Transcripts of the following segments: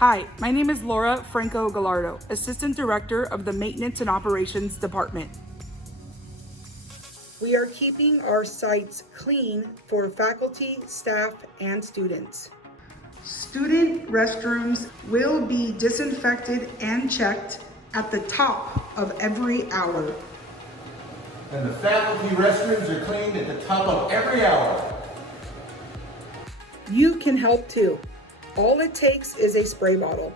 Hi, my name is Laura Franco Gallardo, Assistant Director of the Maintenance and Operations Department. We are keeping our sites clean for faculty, staff, and students. Student restrooms will be disinfected and checked at the top of every hour. And the faculty restrooms are cleaned at the top of every hour. You can help too. All it takes is a spray bottle.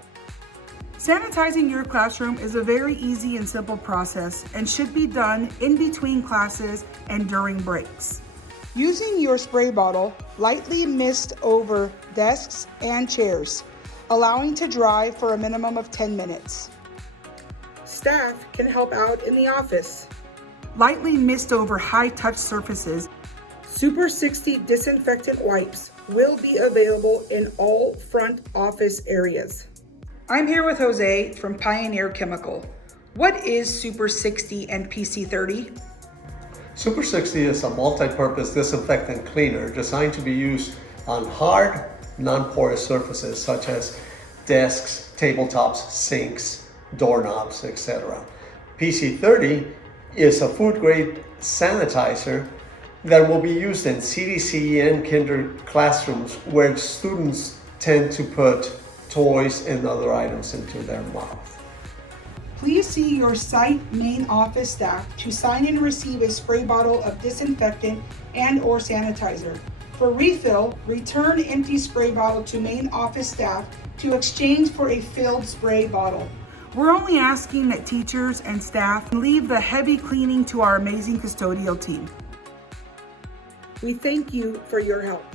Sanitizing your classroom is a very easy and simple process and should be done in between classes and during breaks. Using your spray bottle, lightly mist over desks and chairs, allowing to dry for a minimum of 10 minutes. Staff can help out in the office. Lightly mist over high-touch surfaces. Super 60 disinfectant wipes will be available in all front office areas. I'm here with Jose from Pioneer Chemical. What is Super 60 and PC30? Super 60 is a multi-purpose disinfectant cleaner designed to be used on hard, non-porous surfaces such as desks, tabletops, sinks, doorknobs, etc. PC30 is a food-grade sanitizer that will be used in CDC and kinder classrooms where students tend to put toys and other items into their mouth. Please see your site main office staff to sign and receive a spray bottle of disinfectant and/or sanitizer. For refill, return empty spray bottle to main office staff to exchange for a filled spray bottle. We're only asking that teachers and staff leave the heavy cleaning to our amazing custodial team. We thank you for your help.